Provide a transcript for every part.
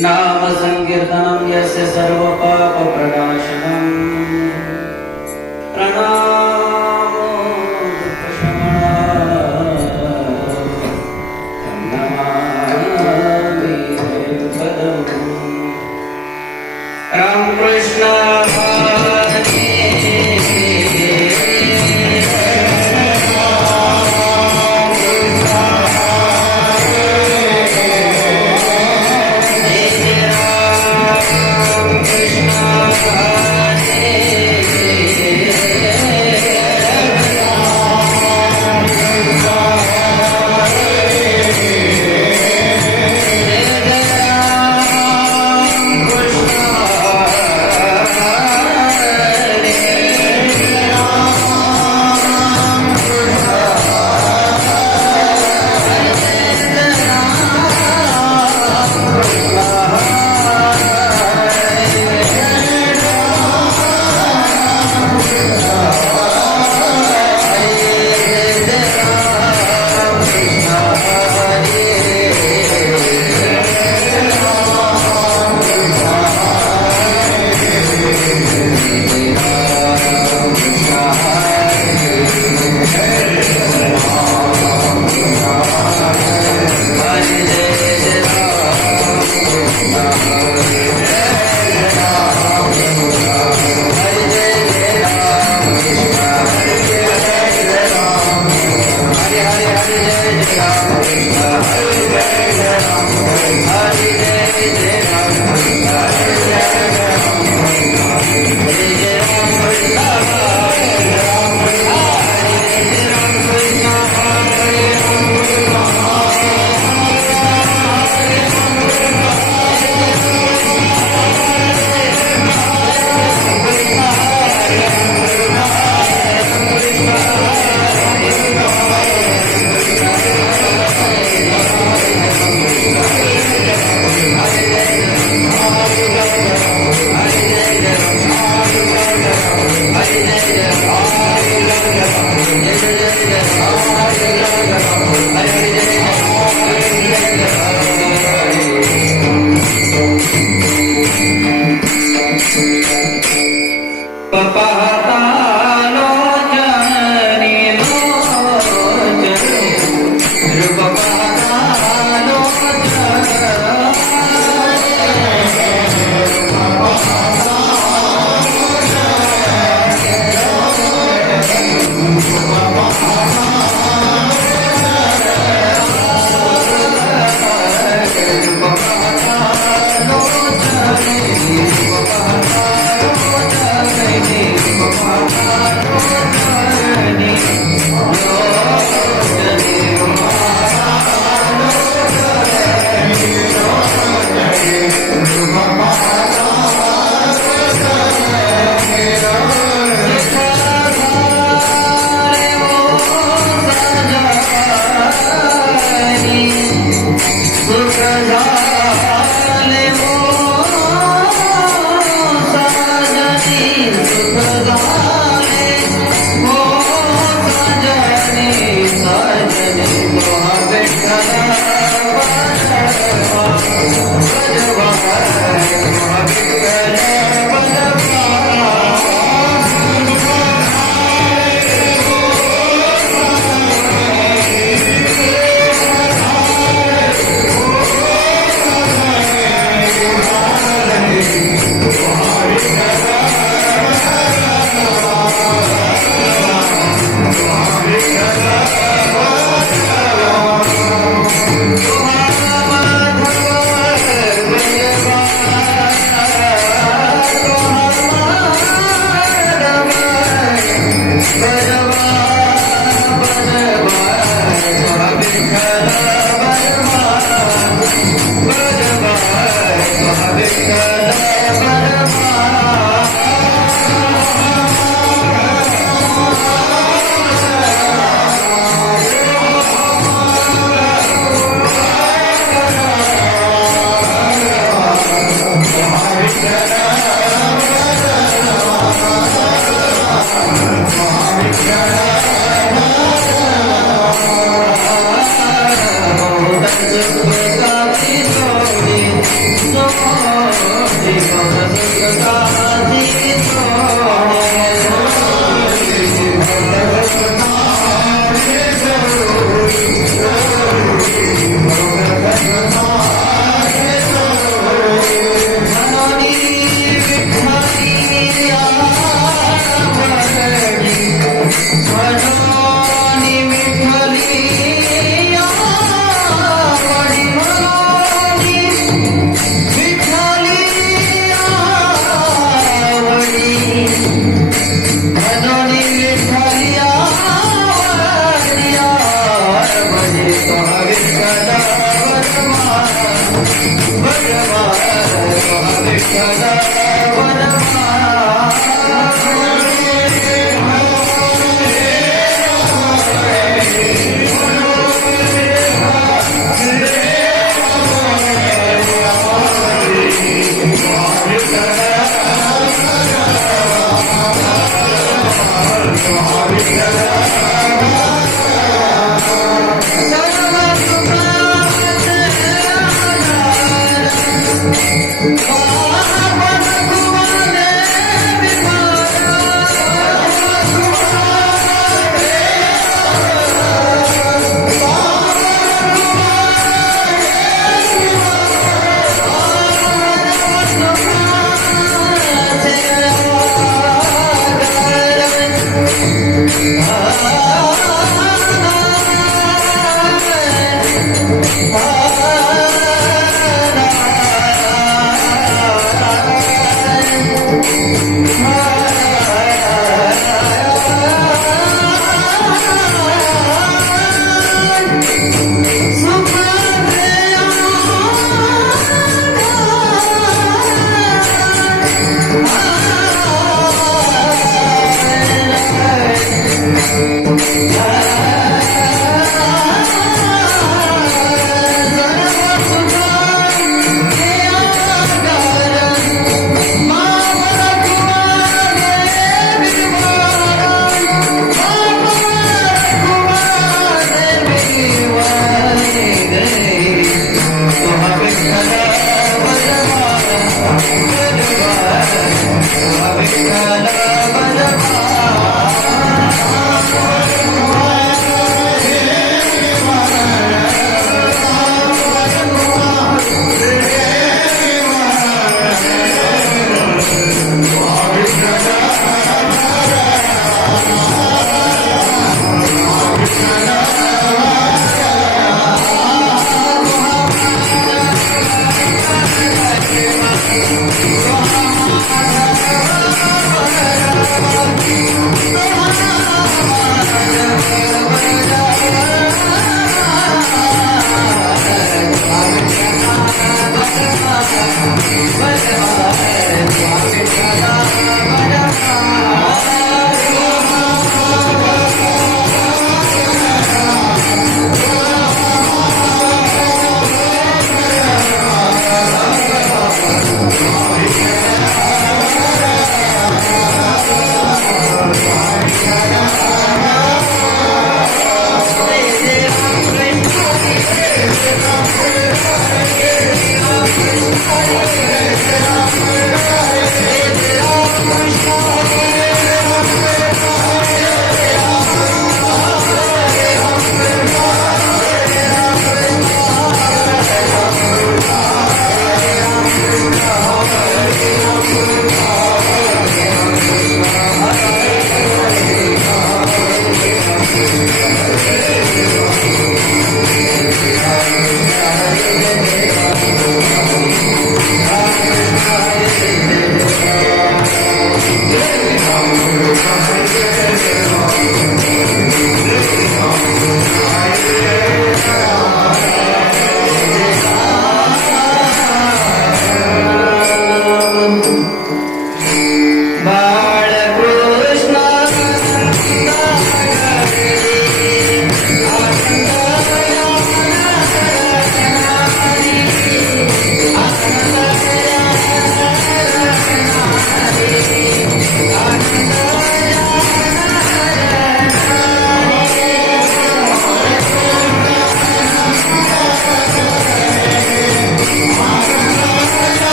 नाम संकीर्तनं यस्य सर्वपापप्रणाशनम् प्रणामो दुःखशमनाय नमामि हरिपदम् रामकृष्ण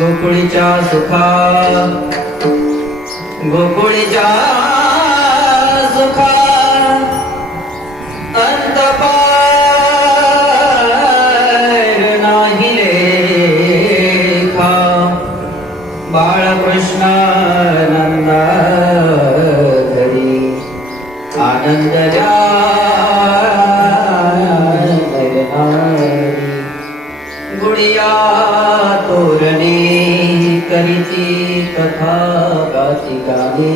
गोकुळीच्या सुखा गोकुळीच्या सुखा अंत पार नाही लेखा बाळकृष्णानंदा घरी आनंद गुडिया तोरणे करीती कथा गाती गाणे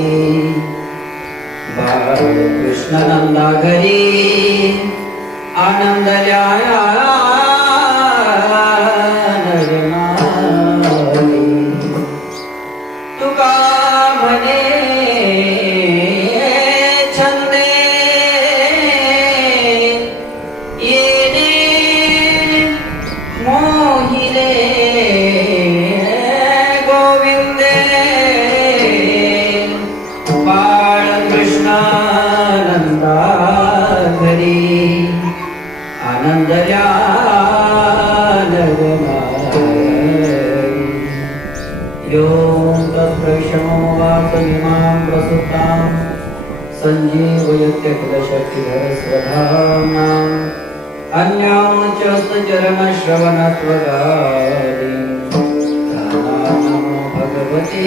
बाळकृष्णानंदा घरी आनंद तुका म्हणे छंदे येणे मोहिले गोविंदे बाळकृष्णानंदा घरी आनंदल्या यो तत्प्रशमो वाचमिमां प्रसुतां सञ्जीवयत्यखिलशक्तिधर स्वधाम्नाम् अन्यां च चरणश्रवणत्वगादीन् नमो भगवते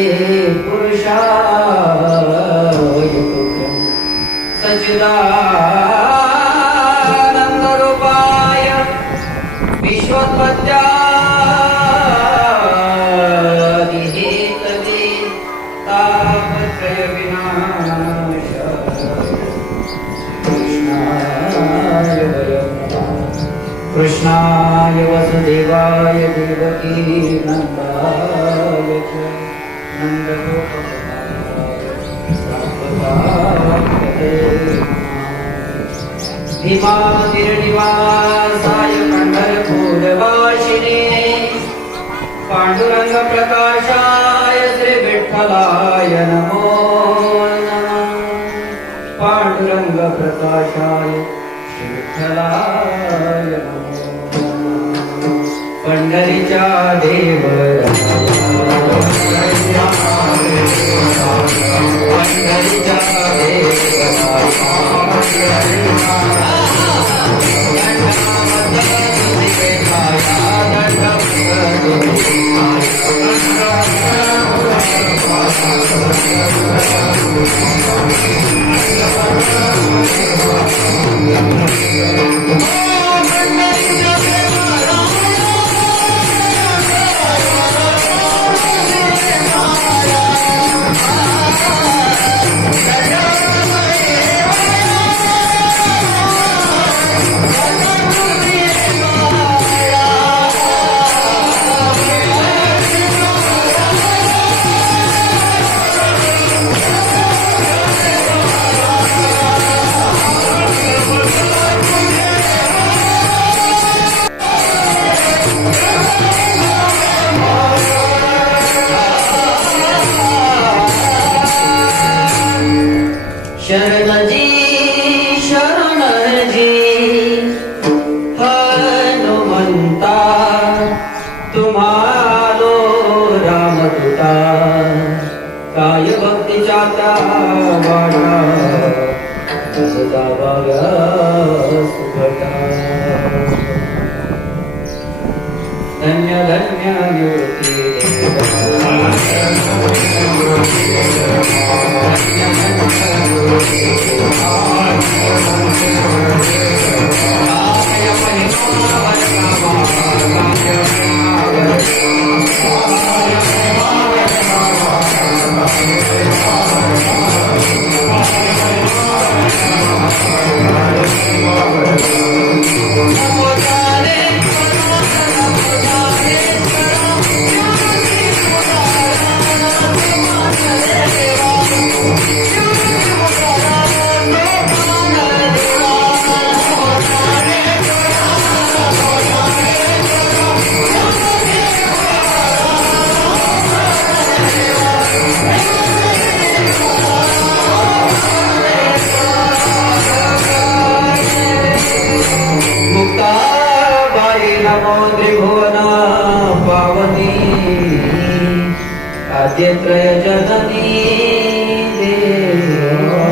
पुरुषाय तुभ्यं सच्चिदानन्दरूपाय विश्वोत्पत्त्यादिहेतवे तापत्रयविनाशाय वयं नमः कृष्णाय वसुदेवाय देवकी नन्दाय च नन्दगोपकुमाराय भीमातिर्निवासाय पंढरपूरवासिने पांडुरंग प्रकाशाय श्री विठ्ठलाय नमो नमः पांडुरंग प्रकाशाय श्री विठ्ठलाय नमो नमः पंढरीच्या देवराया पंढरीच्या देवराया वाटा जसदा वाव्या सुभटा धन्य धन्य निवृत्ती त्रिभुवना पावनी आद्यत्रय जननी देवास्य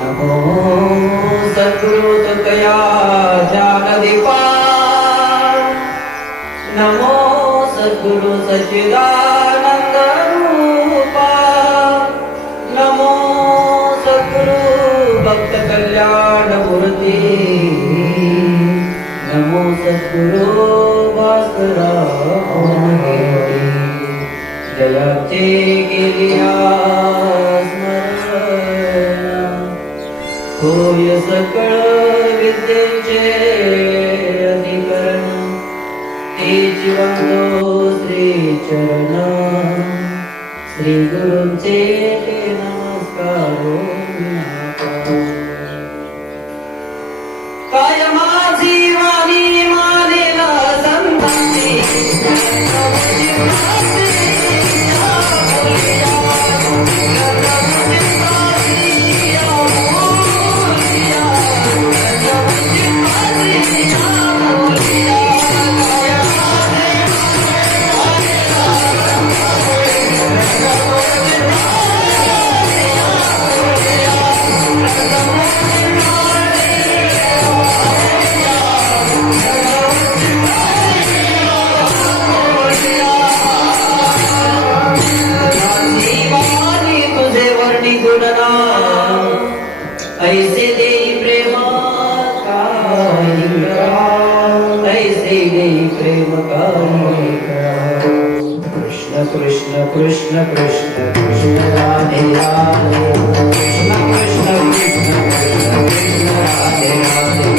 नमो सद्गुरु तुकया ज्ञानदीपा नमो सद्गुरु सच्चिदानंद रूपा नमो सद्गुरु भक्त कल्याण मूर्ती नमो सद्गुरु भास्करा जयाचे केलिया स्मरण होय सकळ विद्येचे अधिकरण ते जीवंतो श्री चरण श्री गुरूंचे ते नमस्कारो काय माझी वाणी मानेला संतांची ऐसे देई प्रेम ऐसे देई प्रेम कृष्ण कृष्ण कृष्ण कृष्ण कृष्ण राधे राधे कृष्ण कृष्ण कृष्ण कृष्ण कृष्ण राधे राधे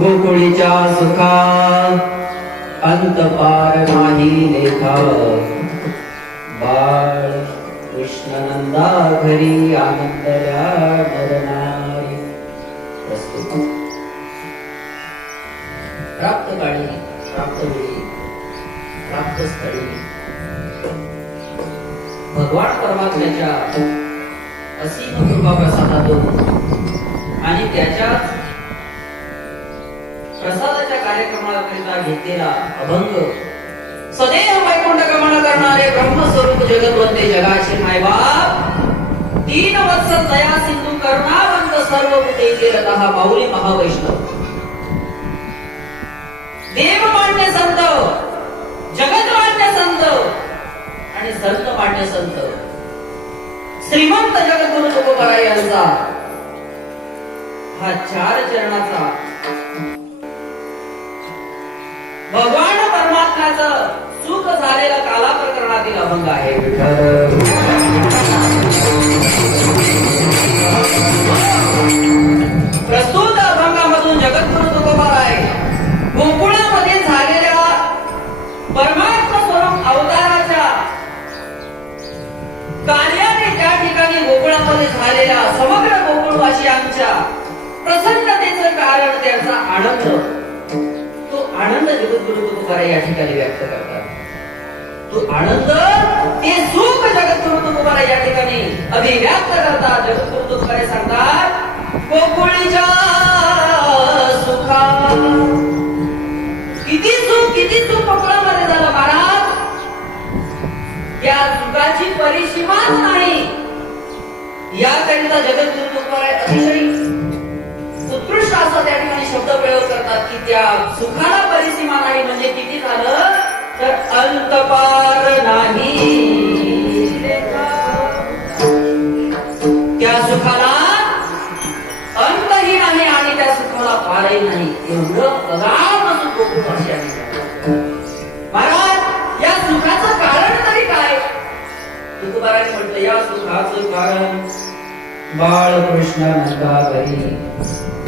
गोकुळीच्या सुखा अंत पार नाही लेखा बाळ कृष्णनंदा घरी आनंदल्या नरनारी प्रस्तुत प्राप्त काळी प्राप्त वेळी प्राप्त स्थळी भगवान परमात्म्याच्या असीम कृपा प्रसादातून आणि त्याच्याच प्रसादाच्या कार्यक्रमाकरिता घेतलेला अभंग सदैव वैकुंठ गमन करणारे ब्रह्मस्वरूप जगतवंते जगाचे मायबाप 3 वत्सल दया सिंधू करुणावंत सर्व कुटेचे रतः माऊली महावैष्णव देवमान्य संत जगतमान्य संत आणि संत मान्य संत श्रीमंत जगद्गुरु तुकोबाराय यांचा हा 4 चरणाचा भगवान परमात्म्याचं सुख झालेलं काला प्रकरणातील अभंग आहे विठ्ठल. प्रस्तुत अभंगामधून जगद्गुरु तुकोबाराय गोकुळामध्ये झालेल्या परमात्मा स्वरूप अवताराच्या कार्याने त्या ठिकाणी गोकुळामध्ये झालेल्या समग्र गोकुळवासियांच्या प्रसन्नतेचं कारण त्यांचा आनंद, तो आनंद जगद्गुरु तुकोबाराय या ठिकाणी व्यक्त करतात. तो आनंद, ते सुख जगद्गुरु तुकोबाराय या ठिकाणी अभिव्यक्त करतात. जगद्गुरु तुकोबाराय सांगतात, गोकुळीच्या सुखा किती सुख गोकुळामध्ये झालं महाराज. या सुखाची परिसीमाच नाही. याकरिता जगद्गुरु तुकोबाराय अतिशय उत्कृष्ट असा त्या ठिकाणी शब्द प्रयोग करतात की त्या सुखाला परिसीमा नाही. म्हणजे किती झालं तर अंतपार नाही. त्या सुखाला अंतही नाही आणि त्या सुखाला पारही नाही. एवढं अगाध सुख गोकुळवासियांनी महाराज. या सुखाचं कारण तरी काय? तुकोबाराय म्हणतं, या सुखाचं कारण बाळकृष्ण नंदावरी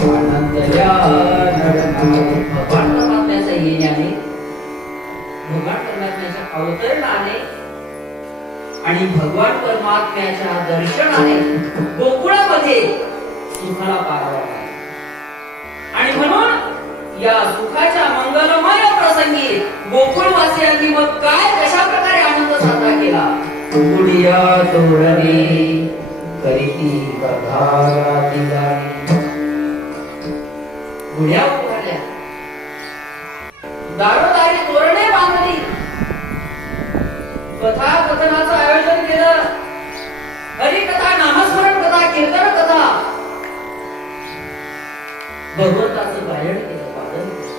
आनंद या भगवान परमात्म्याच्या येण्याने, भगवान परमात्म्याच्या अवतरणाने आणि भगवान परमात्म्याच्या दर्शनाने गोकुळामध्ये सुखाला पारावा आहे. आणि म्हणून या सुखाच्या मंगलमय प्रसंगी गोकुळवासियांनी मग काय कशा प्रकारे आनंद साजरा केला? गुडिया तोरणे करीती बघाती गाणी. गुढ्या उभारल्या, दारोदारी तोरणे बांधली, कथा कथनाचं आयोजन केलं, हरिकथा, नामस्मरण कथा, कीर्तन कथा, भगवंताचं गायन केलं, वादन केलं.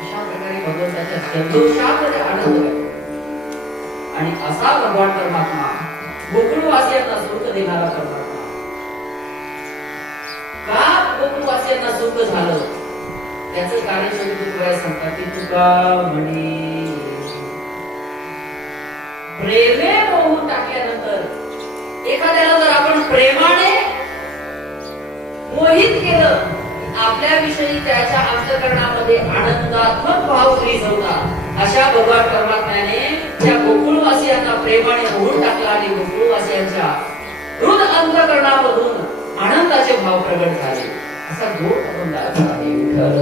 अशा प्रकारे भगवंताच्या जल्लोषामध्ये आनंद व्यक्त. आणि असा भगवान परमात्मा, गोकुळवासियांना सुख देणारा परमात्मा, का गोकुळवासियांना सुख झालं त्याचं कारण तुकोबाराय सांगतात की तुका म्हणे प्रेमे मोहून टाकल्यानंतर, एखाद्याला जर आपण प्रेमाने मोहित केलं, आपल्याविषयी त्याच्या अंतःकरणामध्ये आनंदात्मक भाव रिझवतात. अशा भगवान परमात्म्याने त्या गोकुळवासियांना प्रेमाने मोहून टाकला आणि गोकुळवासियांच्या हृद अंतःकरणामधून आनंदाचे भाव प्रगट झाले. असा गोड अभंग आहे विठ्ठल.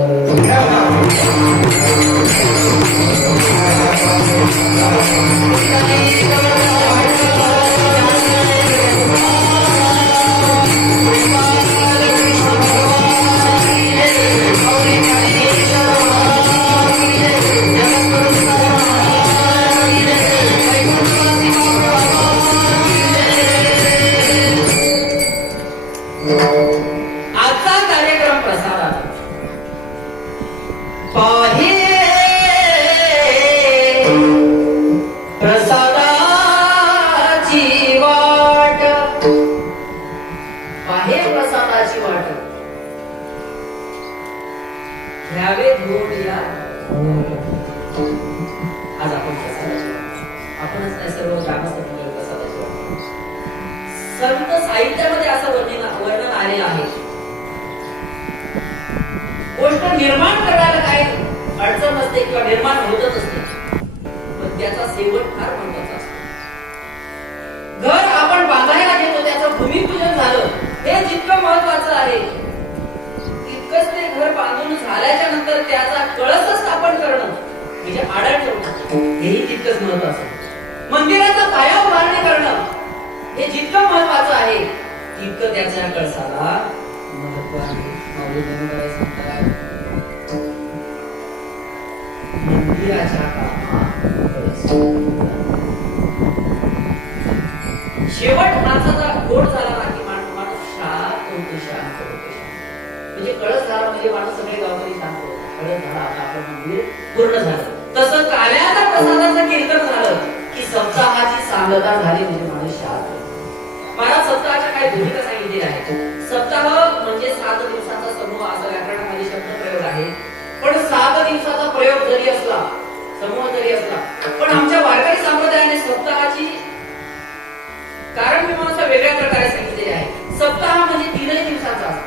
आजचा कार्यक्रम प्रसारात पाहे प्रसादाची वाट, पाहे प्रसादाची वाट, घ्यावे धोड या. आज आपण प्रसादाची वाट, आपणच नाही सर्व ग्रामस्थ प्रसादाची वाट. संत साहित्यामध्ये असं वर्णन आलेलं आहे. गोष्ट निर्माण करायला काही अडचण नसते किंवा निर्माण होतच असते, पण त्याचा शेवट फार महत्वाचा असतो. घर आपण बांधायला घेतो, त्याचं भूमिपूजन झालं, हे जितकं महत्वाचं आहे तितकंच ते घर बांधून झाल्याच्या नंतर त्याचा कळस स्थापन करणं म्हणजे आडळ ठेवणं हेही तितकंच महत्वाचं आहे. मंदिराचा पाया उभारणी करणं हे जितकं महत्वाचं आहे तितकं त्याच्या कळसाला महत्व आहे. मंदिराच्या कामात शेवट माणसाचा गोड झाला ना की माणूस शांत होतो, शांत होतो. म्हणजे कळस झाला म्हणजे माणूस सगळे गावामध्ये शांत होतो. कळस झाला आता आपलं मंदिर पूर्ण झालं. तसं काल्याचा प्रसादाचं कीर्तन झालं की सप्ताहाची सांगता झाली म्हणजे माणूस शांत होतो. मला सप्ताहाच्या काही भूमिका सांगितलेल्या आहेत. सप्ताह म्हणजे 7 दिवसाचा समूह असा व्याकरणामध्ये शब्द प्रयोग आहे. पण 7 दिवसाचा प्रयोग जरी असला समूह जरी असला, पण आमच्या वारकरी संप्रदायाने सप्ताहाची कारण मीमांसा वेगळ्या प्रकारे सांगितलेली आहे. सप्ताह म्हणजे 3 दिवसाचा असतो,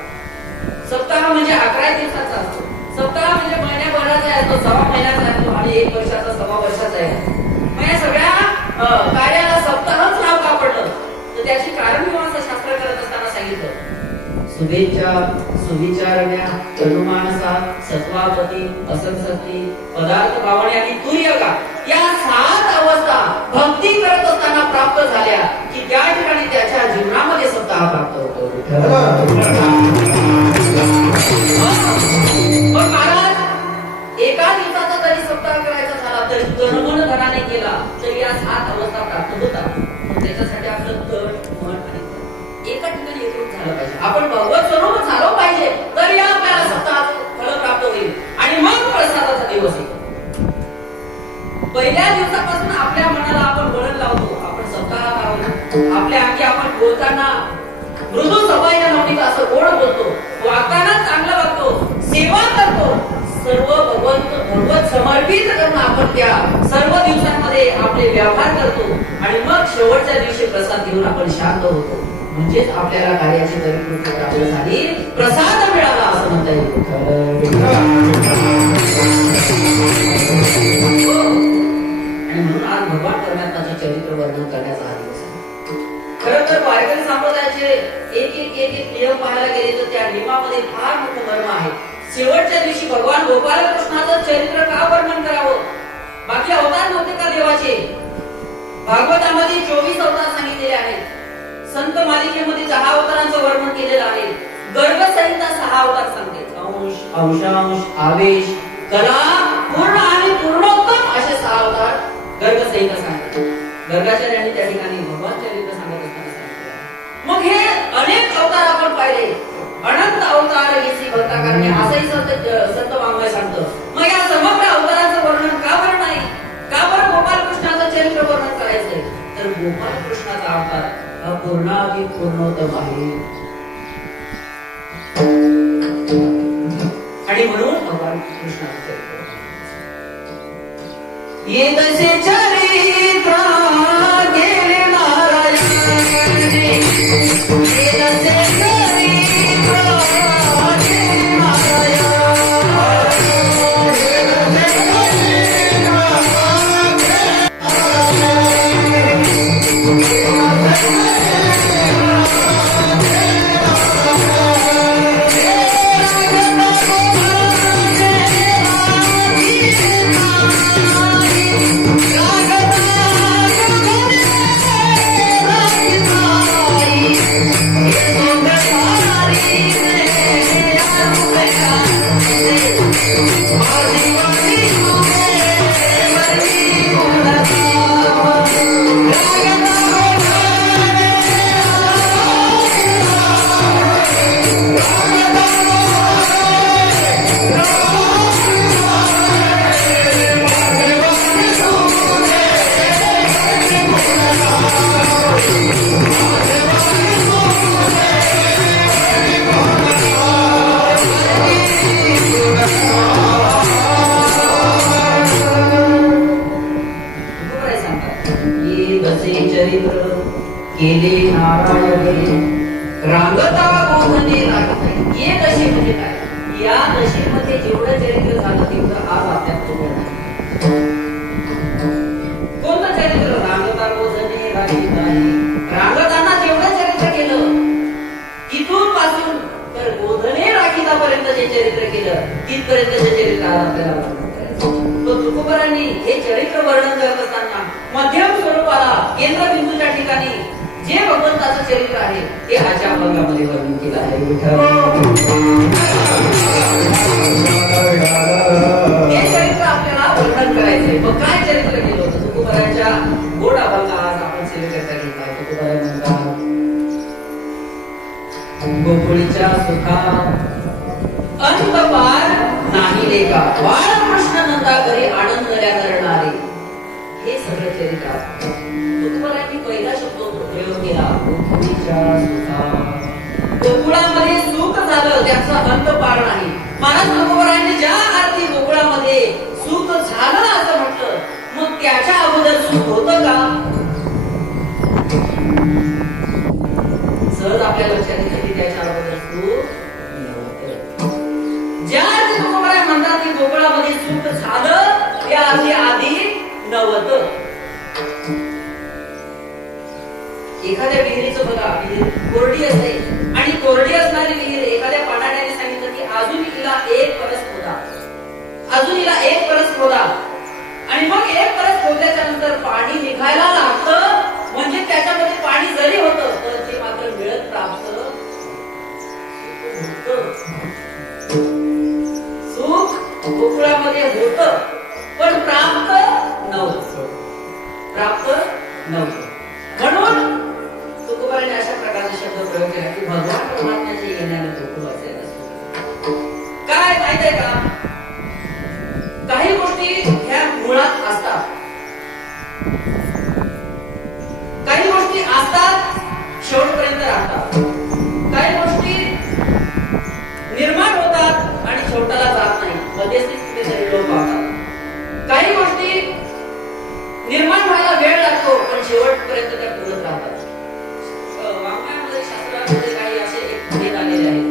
सप्ताह म्हणजे 11 दिवसाचा असतो, सप्ताह म्हणजे महिन्याभराचा आहे, तो 6 महिन्याचा आहे, आणि 1 वर्षाचा 6 वर्षाचा आहे. मग या सगळ्या कार्याला सप्ताहच नाव का पडलं, तर त्याची कारण मीमांसा शास्त्र करत असताना सांगितलं. शुभेच्छा, सुविचारण्या, अनुमानसा, सत्वापती, असंसक्ती, पदार्थ भावने आणि तुर्यका या 7 अवस्था भक्ती करत असताना प्राप्त झाल्या की त्या ठिकाणी त्याच्या जीवनामध्ये सप्ताह प्राप्त होतो. पण महाराज एका दिवसाचा जरी सप्ताह करायचा झाला तरी तनमन धनाने केला तरी या 7 अवस्था प्राप्त होतात. त्याच्यासाठी आपलं तन, मन आणि एका ठिकाणी एकरूप झालं पाहिजे. आपण भगवत स्वरूप झालो पाहिजे तर या आपल्याला सप्ताहाचं फळ प्राप्त होईल. आणि मग प्रसादाचा दिवस येतो. पहिल्या दिवसापासून आपल्या मनाला आपण वळण लावतो, आपण सप्ताहात आहोत, आपल्या अंगी आपण बोलताना मृदू सवयीने नवनीत असं गोड बोलतो, वागताना चांगलं वागतो, सेवा करतो, सर्व भगवत समर्पित करून आपण त्या सर्व दिवसांमध्ये आपले व्यवहार करतो आणि मग शेवटच्या दिवशी प्रसाद घेऊन आपण शांत होतो. म्हणजेच आपल्याला कार्याची परिपूर्ती प्राप्त झाली, प्रसाद मिळाला असं म्हणता येईल. आणि म्हणून आज भगवान परमात्म्याचे चरित्र वर्णन करण्याचा हा दिवस आहे. खरं तर वारकरी संप्रदायाचे एक नियम पाहायला गेले तर त्या नियमामध्ये फार मोठं मर्म आहे. शेवटच्या दिवशी भगवान गोपालकृष्णाचं चरित्र का वर्णन करावं? बाकी अवतार नव्हते का देवाचे? भागवतामध्ये 24 अवतार सांगितलेले आहेत. संत मालिकेमध्ये 10 अवतारांचं वर्णन केलेलं आहे. गर्ग संहिता 6 अवतार सांगते. अंश, अंशांश, आवेश, कला, पूर्ण आणि पूर्णोत्तम असे 6 अवतार गर्ग संहिता सांगते. गर्गाचार्यांनी त्या ठिकाणी भगवान चरित्र सांगत असताना सांगितले. मग हे अनेक अवतार आपण पाहिले, अनंत अवतार येसी भक्ता करणे असंही संत वाङ्मय सांगतं. मग या समग्र अवताराचं वर्णन का बरं नाही? का बरं गोपालकृष्णाचं चरित्र वर्णन करायचंय? तर गोपालकृष्णाचा अवतार हा पूर्णाधिक पूर्णोत्तम आहे. आणि म्हणून भगवान कृष्णाचं चरित्र ये तसे चरित्र गेले नारायण, ये तसे केले नारायणे रांगता बोधने लागते. ये दशे म्हणजे काय? या दशेमध्ये जेवढं चरित्र झालं तेवढं आज आपल्यात नाही. कोणतं चरित्र? रांगता बोधने लागते. रांगताना जेवढं चरित्र केलं तिथून पासून तर बोधने राखीतापर्यंत जे चरित्र केलं तिथपर्यंतचे चरित्र आज आपल्याला तो तुकोबरांनी हे चरित्र वर्णन करत असताना मध्यम स्वरूपाला केंद्रबिंदूच्या ठिकाणी जे भगवंताचं चरित्र आहे ते आजच्या अभंगामध्ये वर्णन केलं आहे. हे चरित्र आपल्याला वर्णन करायचंय. मग काय चरित्र केलं होतं? तुकोबरांच्या गोड अभंग आज आपण सेवेकरता घेत आहे. तुकोबराय म्हणतात, गोकुळीच्या सुखा अंत पार नाही लेखा, बाळकृष्ण नंदा करी आनंदल्या करणारे. हे सगळं चरित्र तुकोबरांनी पहिला शब्द प्रयोग केला, गोकुळीच्या सुखा. गोकुळामध्ये सुख झालं त्याचा अंत पार नाही. महाराज तुकोबरांनी ज्या अर्थी गोकुळामध्ये सुख झालं असं म्हटलं, मग त्याच्या अगोदर सुख होतं का? सहज आपल्या लक्षात येतं की त्याच्या अगोदर सुख नव्हतं. ज्या अर्थी तुकोबाराय म्हणतात की गोकुळामध्ये सुख झालं, त्या अर्थी आधी नव्हतं. एखाद्या विहिरीचं बघा, विहीर कोरडी असते आणि कोरडी असणारी विहीर एखाद्या पाण्याने सांगितलं की अजून हिला एक परस खोदा, अजून हिला एक परस खोदा, आणि मग एक परस खोदल्याच्या नंतर पाणी निघायला लागतं, म्हणजे त्याच्यामध्ये पाणी जरी होतं तर ते मात्र मिळत प्राप्त सुख गोकुळामध्ये होतं, पण प्राप्त नव्हतं, प्राप्त नव्हतं. म्हणून तुकोबाराने अशा प्रकारचे शब्द प्रयोग केला की भगवान परमात्म्याच्या येण्याने गोकुळ असेल. काय माहितीये का, काही गोष्टी ह्या मुळात असतात, काही गोष्टी असतात शेवटपर्यंत राहतात, काही गोष्टी निर्माण होतात आणि शेवटाला जात नाही, मध्यस्थी कुठेतरी लोप पावतात. काही गोष्टी निर्माण व्हायला वेळ लागतो पण शेवटपर्यंत त्या पूर्ण राहतात. वाङ्मयामध्ये शास्त्रामध्ये काही असे एक भेद आलेले आहेत.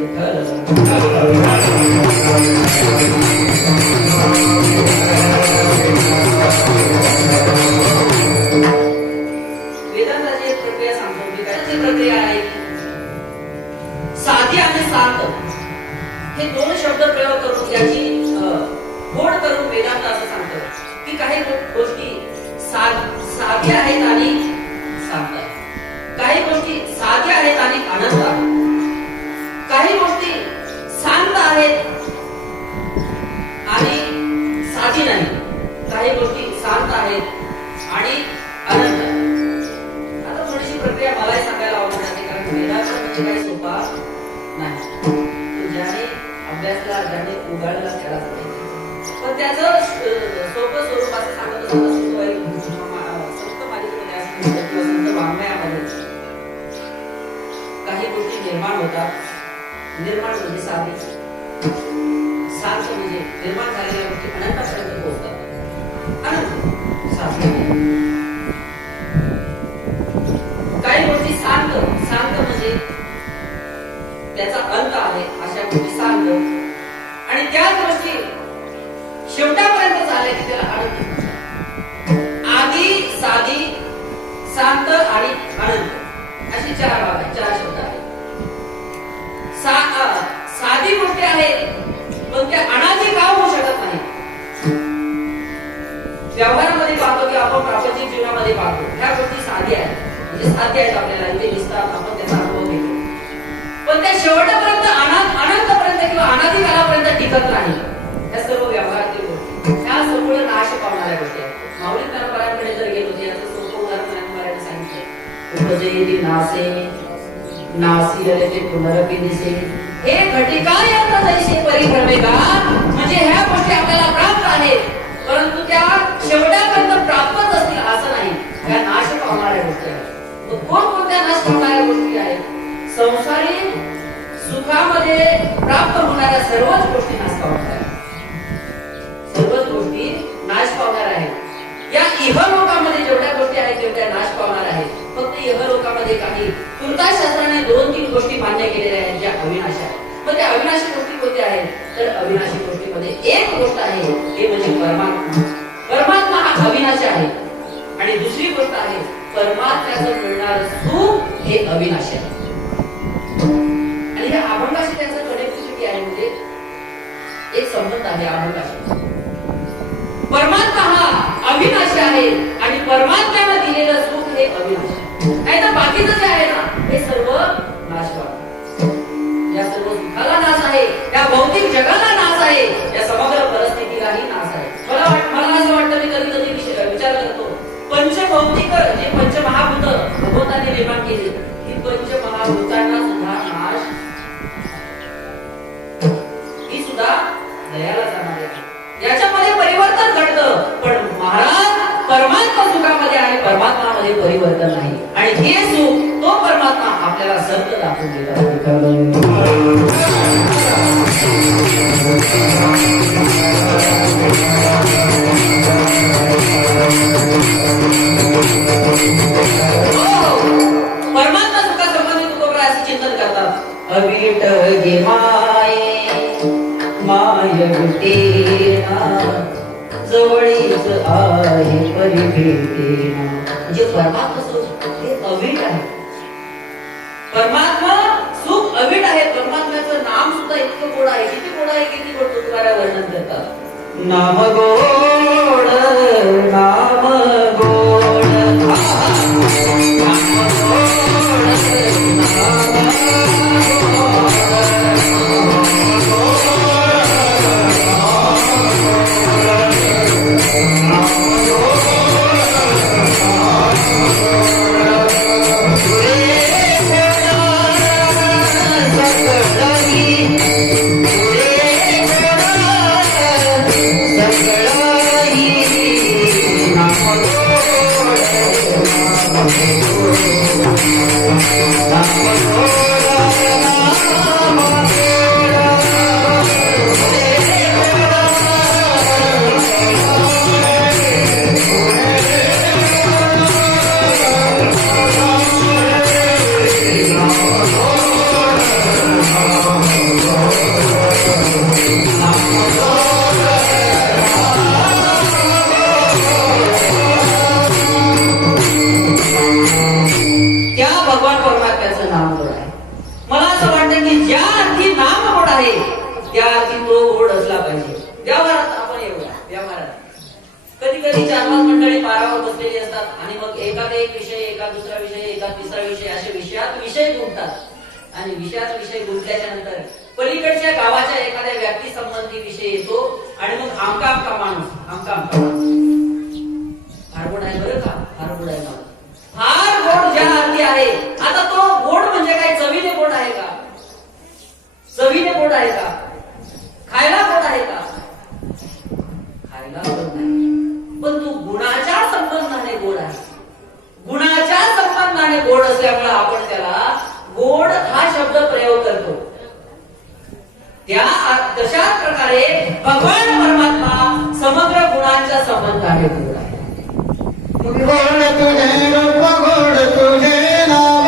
वेदांताची एक प्रक्रिया सांगतो मी. त्याची प्रक्रिया आहे साधी आणि शांत हे दोन शब्द प्रयोग करून याची गोड करून वेदांत असं सांगतो की काही गोष्टी साध्या आहेत आणि शांत आहेत, काही गोष्टी साध्या आहेत आणि आनंद आहेत, काही गोष्टी शांत आहेत आणि साधी नाही, काही गोष्टी शांत आहेत आणि आनंद आहेत. आता थोडीशी प्रक्रिया मलाही सांगायला आवडते, कारण वेदांत म्हणजे काही सोपा नाही. ज्याने अभ्यासला, ज्याने उगाळला त्याला पण त्याचं सोपं स्वरूप असं सांगत असताना संत मालिकेमध्ये असं किंवा संत वाङ्मयामध्ये काही गोष्टी निर्माण होतात. निर्माण म्हणजे साधी, शांत म्हणजे निर्माण झालेल्या गोष्टी अनंतापर्यंत पोहोचतात. अनंत साधी. काही गोष्टी शांत, शांत म्हणजे त्याचा अंत आहे अशा गोष्टी शांत, आणि त्या गोष्टी शेवटापर्यंत झाले की त्याला आनंद. आधी, साधी, शांत आणि आनंद अशी चार भाग आहेत, चार शब्द आहेत. साधी गोष्टी आहेत पण त्या अनादी का होऊ शकत नाही. व्यवहारामध्ये पाहतो की आपण प्रापंचिक जीवनामध्ये पाहतो ह्या गोष्टी साध्या आहेत, म्हणजे साध्य आहेत, आपल्याला इथे दिसतात, आपण त्याचा अनुभव घेतो, पण त्या शेवटापर्यंत अनंतपर्यंत किंवा अनादी कालापर्यंत टिकत नाही. या सर्व व्यवहारातील गोष्टी ह्या सर्व नाश पावणाऱ्या गोष्टी आहेत. माऊली परंपरांकडे जर गेलो तर याचं सोपं उदाहरण मराठी सांगितलंय. उपजयती नासे नासियले ते पुनरपि दिसे, हे घटिका यंत्र जैसे परिभ्रमेगा, म्हणजे ह्या गोष्टी आपल्याला प्राप्त आहेत परंतु त्या शेवटापर्यंत प्राप्तच असतील असं नाही. त्या नाश पावणाऱ्या गोष्टी आहेत. कोणकोणत्या नाश पावणाऱ्या गोष्टी आहेत? संसारी सुखामध्ये प्राप्त होणाऱ्या सर्वच गोष्टी नाश पावणार आहेत, सर्वच गोष्टी नाश पावणार आहेत. या इहलोकामध्ये जेवढ्या गोष्टी आहेत तेवढ्या नाश पावणार आहेत. फक्त इहलोकामध्ये काही तुर्ताशास्त्राने 2-3 गोष्टी मान्य केलेल्या आहेत ज्या अविनाशी आहेत. मग त्या अविनाशी गोष्टी कोणत्या आहेत? तर अविनाशी गोष्टीमध्ये एक गोष्ट आहे, ते म्हणजे परमात्मा. परमात्मा हा अविनाशी आहे. आणि दुसरी गोष्ट आहे परमात्म्याचं मिळणारं सुख हे अविनाशी आहे. आणि हे अभंगाशी त्याचं कनेक्टिव्हिटी आहे, म्हणजे एक संबंध आहे अभंगाशी. परमात्मा हा अविनाशी आहे आणि परमात्म्याने दिलेलं सुख हे अविनाशी आहे. नाही तर बाकीचं जे आहे ना हे सर्व नाशवान. या सर्व सुखाला नाश आहे, या भौतिक जगाला नाश आहे, या समग्र परिस्थितीलाही नाश आहे. मला असं वाटतं, मी कधी कधी विचार करतो, पंचभौतिक जे पंचमहाभूत भगवंताने निर्माण केली, ही पंचमहाभूतांना सुद्धा नाश, ही सुद्धा दयाला जाणारी आहे. याच्यामध्ये परिवर्तन घडतं, पण महाराज परमात्मा सुखामध्ये आणि परमात्मामध्ये परिवर्तन नाही. आणि हे सुख तो परमात्मा आपल्याला सत्य दाखवून देतो. अवीट गे माये माय विटेना जवळीच आहे परी भेटेना. म्हणजे परमात्मा सुख हे अवीट आहे. परमात्मा सुख अवीट आहे. परमात्म्याचं नाम सुद्धा इतकं गोड आहे. किती गोड आहे, किती गोड तुकाराम वर्णन करतात. नाम गोड नाम गोड नाम आणि विषयात विषय गुंतल्याच्या नंतर पलीकडच्या गावाच्या एखाद्या व्यक्ती संबंधी विषय येतो आणि मग आमका आमका माणूस फार गोड आहे बरं का, फार गोड आहे ना, फार गोड ज्या अर्थी आहे. आता तो गोड म्हणजे काय, चवीने गोड आहे का, चवीने गोड आहे का, खायला गोड आहे का, खायला गोड नाही, पण तो गुणाच्या संबंधाने गोड आहे. गुणाच्या संबंधाने गोड असल्यामुळे आपण त्याला गोड हा शब्द प्रयोग करतो. त्या तशाच प्रकारे भगवान परमात्मा समग्र गुणांच्या संबंधाने गोड आहे. गोड तुझे रूप गोड तुझे नाम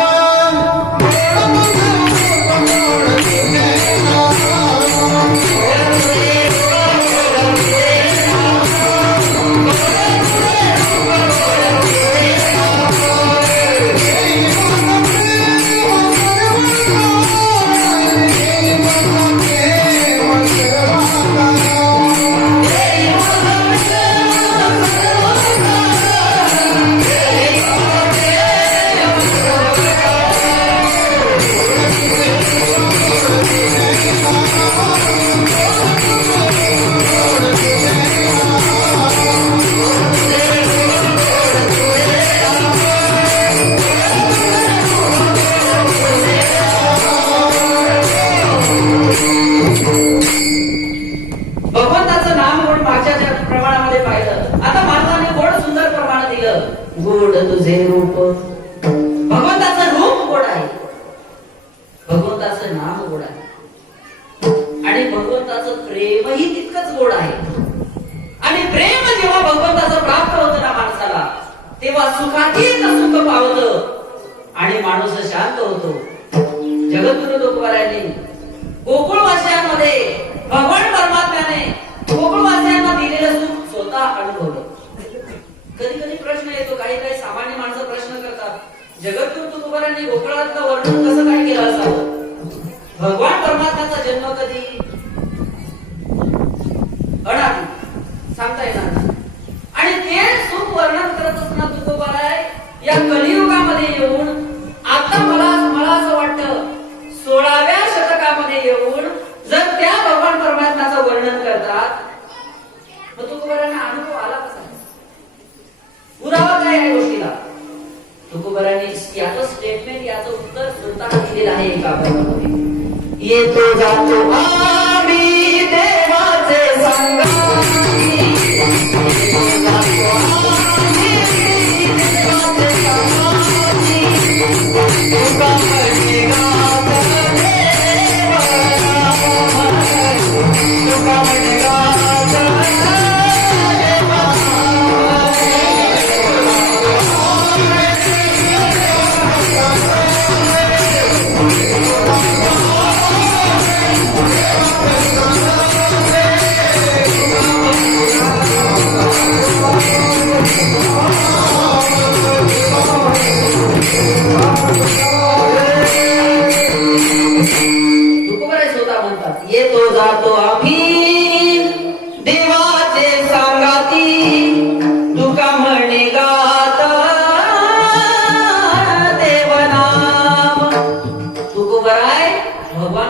गोड तुझे रूप. भगवंताचं रूप गोड आहे, भगवंताचं नाम गोड आहे आणि भगवंताचं प्रेमही तितकंच गोड आहे. आणि प्रेम जेव्हा भगवंताचं प्राप्त होतं ना माणसाला, तेव्हा सुखातीत सुख पावतं आणि माणूस शांत होतो. जगद्गुरु तुकोबारायांनी गोकुळवासियांमध्ये भगवान परमात्म्याने गोकुळवासियांना दिलेलं सुख स्वतः अनुभवलं. कधी कधी प्रश्न येतो, काही काही सामान्य माणसं प्रश्न करतात, जगद्गुरु तुकोबारायांनी गोकुळातलं वर्णन कसं काय केलं असावं, भगवान परमात्म्याचा जन्म कधी, अनादि, सांगता येणार नाही. आणि ते सुख वर्णन करत असताना तुकोबाराय या कलियुगामध्ये येऊन, आता मला असं वाटतं 16व्या शतकामध्ये येऊन जर त्या भगवान परमात्म्याचं वर्णन करतात, मग तुकोबारांना अनुभव आला कसा, पुरावा काय या गोष्टीला. तुकोबारांनी याचं स्टेटमेंट, याचं उत्तर स्वतः दिलेलं आहे एका अभंगामध्ये. येतो जातो आम्ही देवाचे संगाती, येतो जातो आम्ही देवाचे संगाती, तुका म्हणे गात देवा नाम, तुका म्हणे गात देवा. Oh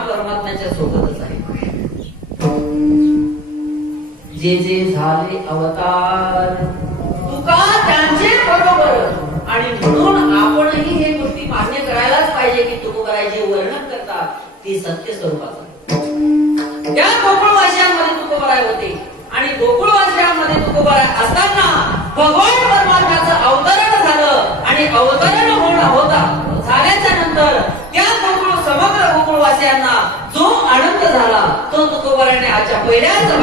परमात्म्याच्या सोबतच आहे. जे जे झाले अवतार तुका त्यांचे बरोबर, आणि म्हणून आपणही हे गोष्टी मान्य करायलाच पाहिजे की तुकोबाराय जे वर्णन करतात ते सत्य स्वरूपाचं. त्या गोकुळवासियांमध्ये तुकोबाराय होते आणि गोकुळवासियांमध्ये तुकोबाराय असताना भगवान परमात्म्याचं अवतरण झालं आणि अवतरण होता झाल्याच्या नंतर त्या समग्र गोकुळवासियांना जो आनंद झाला तो तुकोबाराने आजच्या पहिल्याच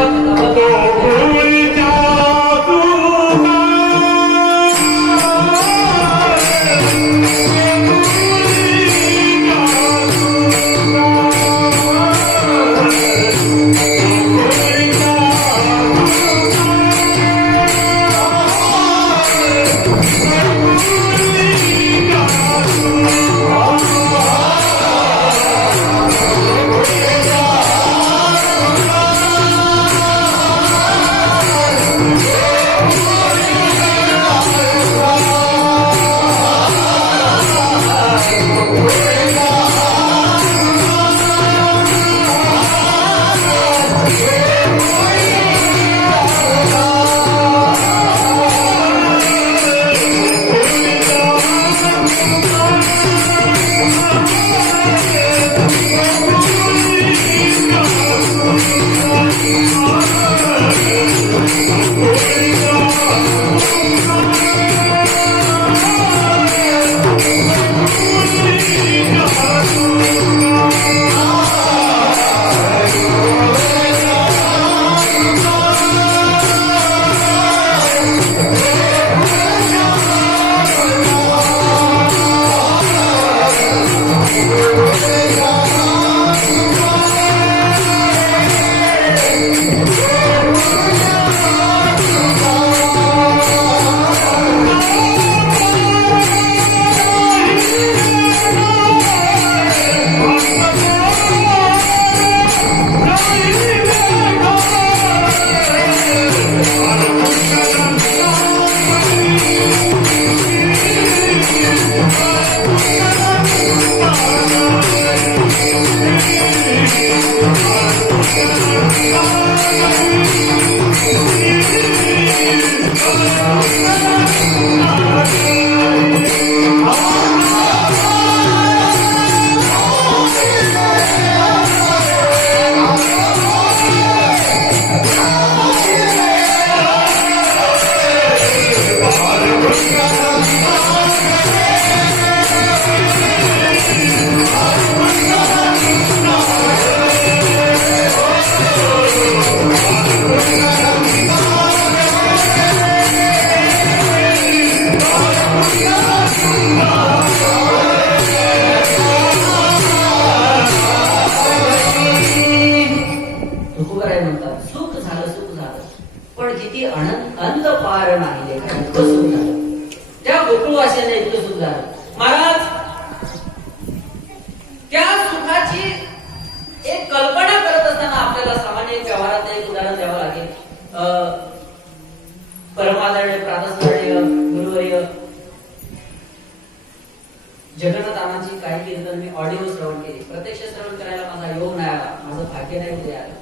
जगन्नाथांची काही कीर्तन मी ऑडिओ श्रवण केली. प्रत्यक्ष श्रवण करायला माझा योग नाही आला, माझं भाग्य नाही उद्या आलं.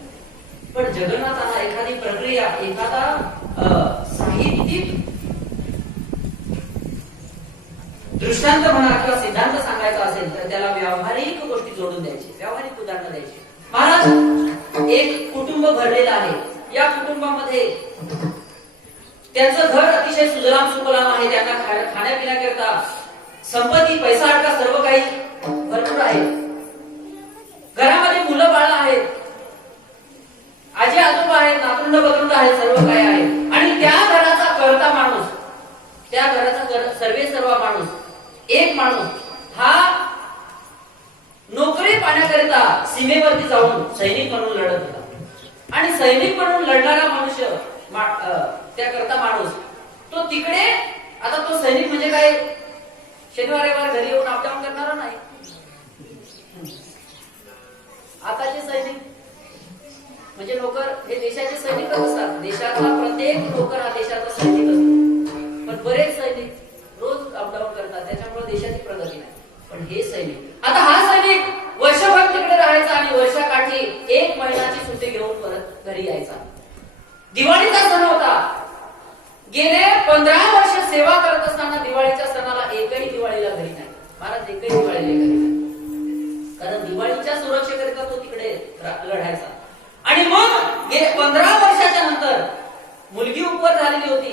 पण जगन्नाथांना एखादी प्रक्रिया, एखादा साहित्यिक दृष्टांत म्हणा किंवा सिद्धांत सांगायचा असेल तर त्याला व्यावहारिक गोष्टी जोडून द्यायची, व्यावहारिक उदाहरणं द्यायची. महाराज, एक कुटुंब भरलेलं आहे. या कुटुंबामध्ये त्यांचं घर अतिशय सुजलाम सुफलाम आहे. त्यांना खाण्यापिण्याकरता संपत्ती, पैसा अडका सर्व काही भरपूर आहे. घरामध्ये मुलं बाळ आहेत, आजी आजोबा आहेत, नातरुंड बकरुंड आहेत, सर्व काही आहे. आणि त्या घराचा करता माणूस, त्या घराचा सर्व माणूस, एक माणूस हा नोकरी पाण्याकरिता सीमेवरती जाऊन सैनिक म्हणून लढत होता. आणि सैनिक म्हणून लढणारा मनुष्य, त्या करता माणूस, तो तिकडे, आता तो सैनिक म्हणजे काय, शनिवार रविवार घरी येऊन अपडाऊन करणारा नाही. आताचे सैनिक म्हणजे नोकर हे देशाचे सैनिकच असतात. देशातला प्रत्येक नोकर हा देशाचा सैनिक असतो. पण बरेच सैनिक रोज अपडाऊन त्याच्यामुळे देशाची प्रगती नाही. पण हे सैनिक, आता हा सैनिक वर्षभर तिकडे राहायचा आणि एकही दिवाळी करायचा, कारण दिवाळीच्या सुरक्षेकरिता तो तिकडे लढायचा. आणि मग 15 वर्षाच्या नंतर मुलगी उपवर झालेली होती,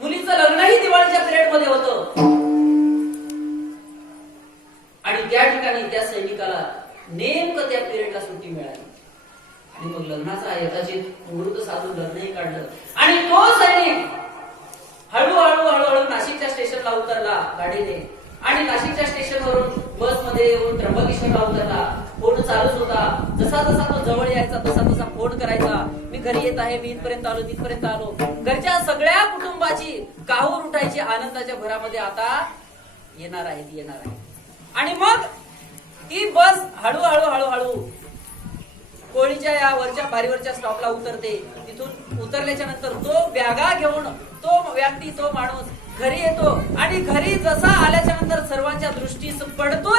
मुलीचं लग्नही दिवाळीच्या पिरियड मध्ये होतं, आणि त्या ठिकाणी त्या सैनिकाला नेमकं त्या पिरियडला सुट्टी मिळाली. आणि मग लग्नाचा यथाचित मुहूर्त साधून लग्नही काढलं. आणि तो सैनिक हळूहळू नाशिकच्या स्टेशनला उतरला गाडीने, आणि नाशिकच्या स्टेशनवरून बसमध्ये येऊन त्र्यंबकेश्वरला उतरला. फोन चालूच होता. जसा जसा तो जवळ यायचा तसा तसा फोन करायचा, मी घरी येत आहे, मी इथपर्यंत आलो, तिथपर्यंत आलो. घरच्या सगळ्या कुटुंबाची काहूर उठायची आनंदाच्या भरामध्ये, आता येणार आहे. आणि मग ती बस हळूहळू कोळीच्या या वरच्या बारीवरच्या स्टॉपला उतरते. तिथून उतरल्याच्या नंतर तो बॅगा घेऊन तो व्यक्ती, तो माणूस घरी येतो. आणि घरी जसा आल्याच्या नंतर सर्वांच्या दृष्टीस पडतो.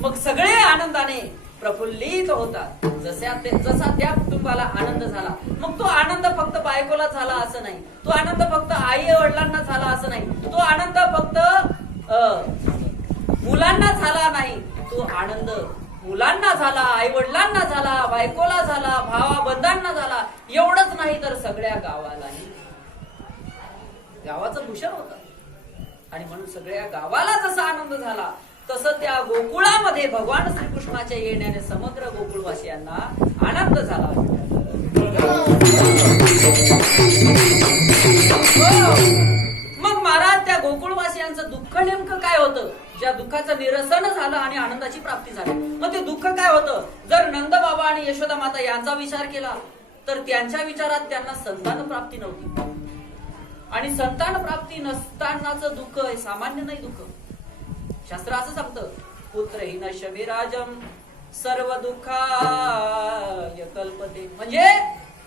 मग सगळे आनंदाने प्रफुल्लित होतात. जसा त्या कुटुंबाला आनंद झाला, मग तो आनंद फक्त बायकोला झाला असं नाही, तो आनंद फक्त आई वडिलांना झाला असं नाही, तो आनंद फक्त मुलांना झाला नाही, तो आनंद मुलांना झाला, आई वडिलांना झाला, बायकोला झाला, भावा बंधांना झाला. एवढंच नाही तर सगळ्या गावालाही. गावाचं भूषण होतं. आणि म्हणून सगळ्या गावाला जसा आनंद झाला तसं त्या गोकुळामध्ये भगवान श्रीकृष्णाच्या येण्याने समग्र गोकुळवासियांना आनंद झाला. मग महाराज, त्या गोकुळवासियांचं दुःख नेमकं काय होतं? ज्या दुःखाचं निरसन झालं आणि आनंदाची प्राप्ती झाली, मग ते दुःख काय होतं? जर नंद बाबा आणि यशोदा माता यांचा विचार केला तर त्यांच्या विचारात त्यांना संतान प्राप्ती नव्हती. आणि संतान प्राप्ती नसतानाचं दुःख हे सामान्य नाही दुःख. शास्त्र असं सांगतं, पुत्रहीन शमिराजम सर्व दुःखाय कल्पते. म्हणजे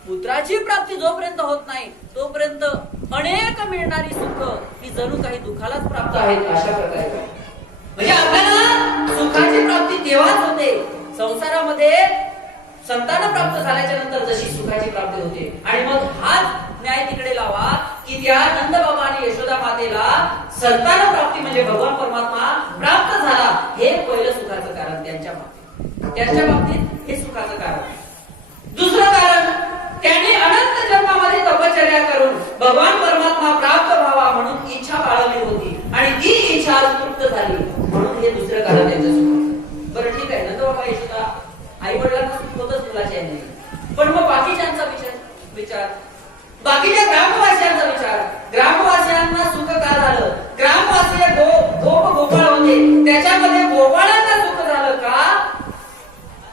पुत्राची प्राप्ती जोपर्यंत होत नाही तोपर्यंत अनेक मिळणारी सुख ही जणू काही दुःखालाच प्राप्त आहेत. अशा प्रकारे म्हणजे आपल्याला सुखाची प्राप्ती तेव्हाच होते संसारामध्ये संतान प्राप्त झाल्याच्या नंतर जशी सुखाची प्राप्ती होते. आणि मग हाच न्याय तिकडे लावा की त्या नंद बाबा आणि यशोदा मातेला संतान प्राप्ती म्हणजे भगवान परमात्मा प्राप्त झाला, हे पहिलं सुखाचं कारण त्यांच्या बाबतीत हे सुखाचं कारण. दुसरं कारण, त्यांनी अनंत जन्मामध्ये तपश्चर्या करून भगवान परमात्मा प्राप्त व्हावा म्हणून इच्छा बाळगली होती, आणि ती इच्छा तृप्त झाली म्हणून हे दुसरं कारण त्यांच्या सुखाचं. बरं ठीक आहे, नंद बाबा यशोदा आई वडिलांना सुख होतच मुलाच्या नाही, पण मग बाकीच्यांचा विचार, बाकीच्या ग्रामवासियांचा विचार, ग्रामवासियांना सुख का झालं? ग्रामवासी गोपाळ होते, त्याच्यामध्ये गोपाळांना सुख झालं का?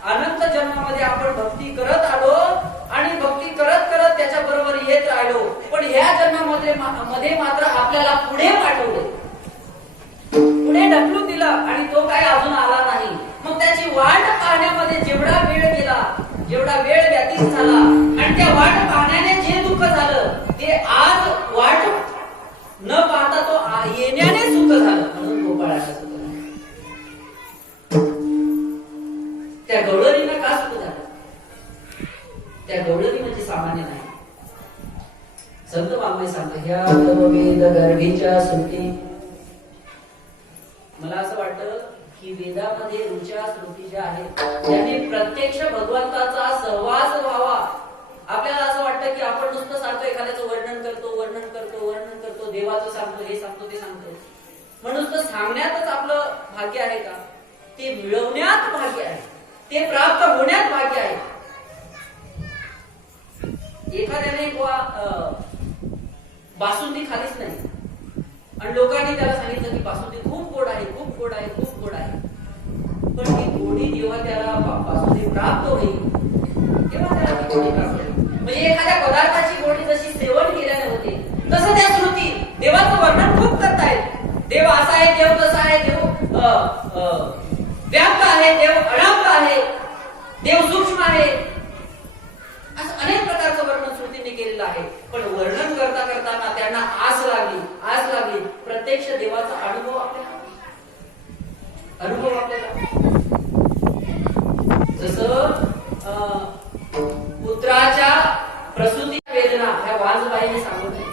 अनंत जन्मामध्ये आपण भक्ती करत आलो आणि भक्ती करत करत त्याच्या बरोबर येत राहिलो, पण ह्या जन्मामध्ये मात्र आपल्याला पुढे पाठवले, पुढे ढकलून दिला आणि तो काय अजून आला नाही. मग त्याची वाट पाहण्यामध्ये जेवढा वेळ गेला, जेवढा वेळ व्यतीत झाला, आणि त्या वाट पाहण्याने जे दुःख झालं ते आज वाट न पाहता तो येण्याने सुख झालं, म्हणून गोपाळाचं सुख झालं. त्या गवळणीला का सुख झालं? त्या गवळणी म्हणजे सामान्य नाही. संत वाङ्मय सांगतो, ह्या वेद गर्भीच्या सुट्टी. मला असं वाटतं की वेदामध्ये ऋचा श्रुती ज्या आहेत त्यांनी प्रत्यक्ष भगवंताचा सहवास व्हावा. आपल्याला असं वाटतं की आपण नुसतं सारखं एखाद्याचं वर्णन करतो, देवाचं सांगतो, हे सांगतो, ते सांगतो. म्हणून नुसतं सांगण्यातच आपलं भाग्य आहे का? ते मिळवण्यात भाग्य आहे, ते प्राप्त होण्यात भाग्य आहे. एखाद्याने बासुंदी खालीच नाही आणि लोकांनी त्याला सांगितलं की बासुंदी खूप गोड आहे, खूप गोड आहे, खूप गोड आहे. पण ती गोडी जेव्हा त्याला बासुंदी प्राप्त होईल तेव्हा त्याला ती गोडी प्राप्त होईल. म्हणजे एखाद्या पदार्थाची गोडी जशी सेवन केल्याने होते तसं त्या श्रुती देवाचं वर्णन खूप करतायत. देव असा आहे, देव तसा आहे, देव व्याप्त आहे, देव अनाप्त आहे, देव सूक्ष्म आहे, असं अनेक प्रकारचं वर्णन श्रुतीने केलेलं आहे. पण वर्णन करताना त्यांना आस लागली प्रत्यक्ष देवाचा अनुभव आपल्याला जसं पुत्राच्या प्रसूती वेदना ह्या वाजबाईने सांगितले.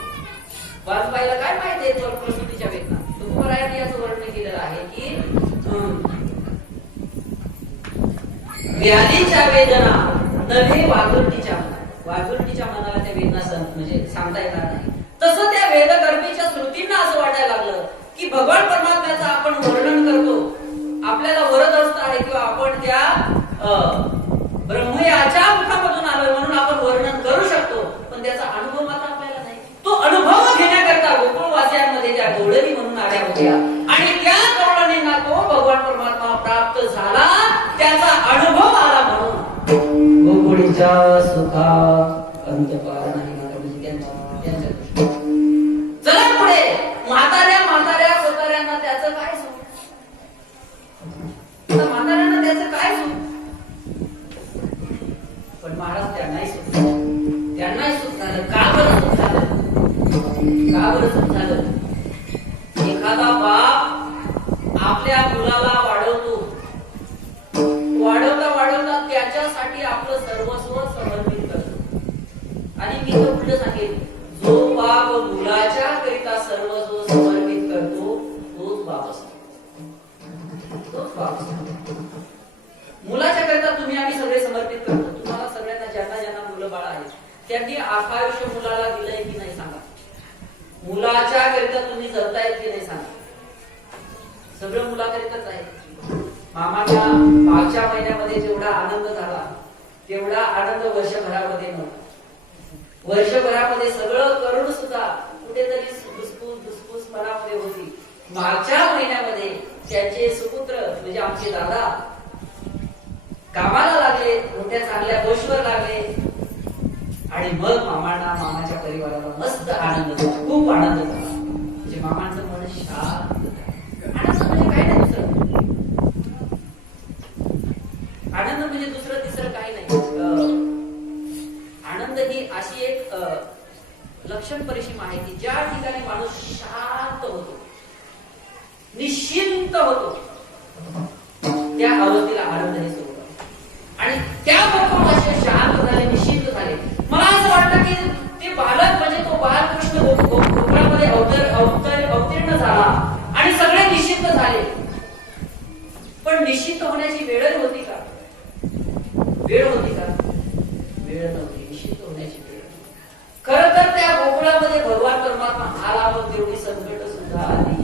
वाजबाईला काय माहिती आहे प्रसूतीच्या वेदना? तुकोबरायांनी याचं वर्णन केलेलं आहे की व्याधीच्या वेदना नव्हे वाघुर्टीच्या मनाला त्या वेदना म्हणजे सांगता येणार नाही. तसं त्या वेदकर्मीच्या श्रुतींना असं वाटायला लागलं की भगवान परमात्म्याचं आपण वर्णन करतो, आपल्याला वरद अवस्था आहे किंवा आपण त्या ब्रह्मयाच्या मुखामधून आलोय म्हणून आपण वर्णन करू शकतो, पण त्याचा अनुभव मात्र आपल्याला नाही. तो अनुभव घेण्याकरता गोकुळवासियांमध्ये त्या गवळणी म्हणून आल्या होत्या आणि त्या गवळणींना तो भगवान परमात्मा प्राप्त झाला, त्याचा अनुभव आला म्हणून गोकुळीच्या सुखा अंतपार नाही. चला पुढे म्हाताऱ्या कोताऱ्यांना त्याचं काय सुख, म्हाताऱ्यांना त्याचं काय सुख, पण महाराज त्यांनाही सुख झालं. का बरं सुख झालं? एखादा बाप आपल्या मुलाला वाढवता त्याच्यासाठी आपलं सर्वस्व समर्पित करतो. आणि मी तर उलट सांगेन, जो बाप मुलाच्या करिता सर्वस्व समर्पित करतो तोच बाप असतो. मुलाच्या करिता तुम्ही आम्ही सगळे समर्पित करतो. तुम्हाला सगळ्यांना ज्यांना मुलं बाळ आहेत त्यांनी आयुष्य मुलाला दिलंय की नाही सांगा. मुलाच्या करिता तुम्ही जगतायत की नाही सांगा. सगळं मुलाकरिताच आहे. मामाच्या मागच्या महिन्यामध्ये जेवढा आनंद झाला तेवढा आनंद वर्षभरामध्ये नव्हता. वर्षभरामध्ये सगळं करून सुद्धा कुठेतरी धुसफूस मनामध्ये होती. मागच्या महिन्यामध्ये त्यांचे सुपुत्र म्हणजे आमचे दादा कामाला लागले, मोठ्या चांगल्या गोष्टीवर लागले आणि मग मामाच्या परिवाराला मस्त आनंद झाला, खूप आनंद झाला. म्हणजे मामांचं मन शांत. आनंद म्हणजे काय नाही दुसरं, आनंद म्हणजे दुसरं तिसरं काही नाही. आनंद ही अशी एक लक्षण परिसीमा आहे की ज्या ठिकाणी माणूस शांत होतो, निश्चिंत होतो, त्या अवस्थेला आनंद हे सुरू होतो. आणि त्या बरोबर असे शांत झाले, निश्चिंत झाले. मला असं वाटतं की ते बालक म्हणजे तो बालकृष्ण गोकुळामध्ये अवतीर्ण झाला आणि सगळे निश्चिंत झाले. पण निश्चिंत होण्याची वेळ होती का? वेळ नव्हती निश्चिंत होण्याची वेळ. खरं तर त्या गोकुळामध्ये भगवान परमात्मा आला, पण तेवढी संकट सुद्धा आली.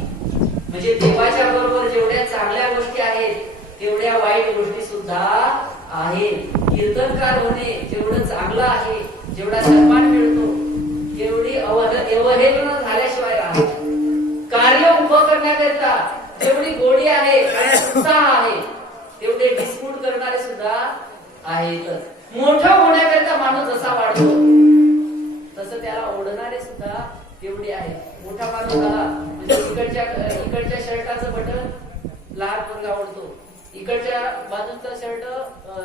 म्हणजे देवाच्या बरोबर जेवढ्या चांगल्या गोष्टी आहेत तेवढ्या वाईट गोष्टी सुद्धा आहेत. कीर्तनकार होणे जेवढं चांगलं आहे, जेवढा सन्मान मिळतो तेवढी अवहेलना झाल्याशिवाय राहत. कार्य उभं करण्याकरिता जेवढी गोडी आहे आणि उत्साह आहे तेवढे डिस्प्यूट करणारे सुद्धा आहेतच. मोठं होण्याकरिता माणूस जसा वाढतो तसं त्याला ओढणारे सुद्धा तेवढे आहेत. मोठा माणूस झाला म्हणजे इकडच्या शर्टाचं बटन लहान मुलगा ओढतो, इकडच्या बाजूचा शर्ट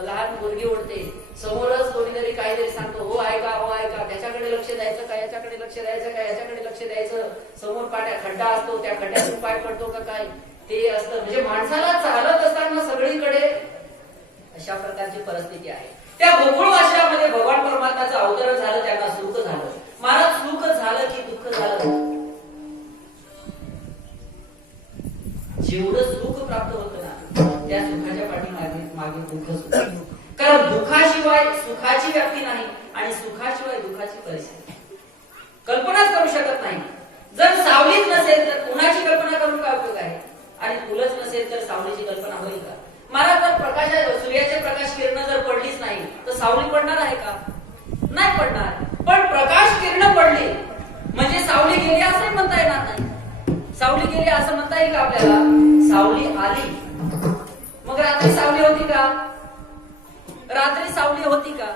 लहान मुलगी ओढते. समोरच कोणीतरी काहीतरी सांगतो, हो ऐका, त्याच्याकडे लक्ष द्यायचं का, याच्याकडे लक्ष द्यायचं का, याच्याकडे लक्ष द्यायचं. समोर पाट्या खड्डा असतो, त्या खड्ड्यातून पाय पडतो का काय ते असतं. म्हणजे माणसाला चालत असताना सगळीकडे अशा प्रकारची परिस्थिती आहे. त्या गोकुळवासियामध्ये भगवान परमात्म्याचं अवतरण झालं, त्यांना सुख झालं. मला सुख झालं की दुःख झालं? जेवढं सुख प्राप्त होतं ना त्या सुखाच्या पाठीमागे दुःख सुद्धा. कारण दुःखाशिवाय सुखाची व्याप्ती नाही आणि सुखाशिवाय दुःखाची परिस्थिती कल्पनाच करू शकत नाही. जर सावलीच नसेल तर उन्हाची कल्पना करून काय उपयोग आहे, आणि फुलच नसेल तर सावलीची कल्पना होईल का? मला जर सूर्याचे प्रकाश किरण जर पडलीच नाही तर सावली पडणार आहे का? नाही पडणार. पण प्रकाश किरण पडली म्हणजे सावली गेली असं म्हणता येणार नाही. सावली गेली असं म्हणता येईल का आपल्याला? सावली आली. मग रात्री सावली होती का? रात्री सावली होती का?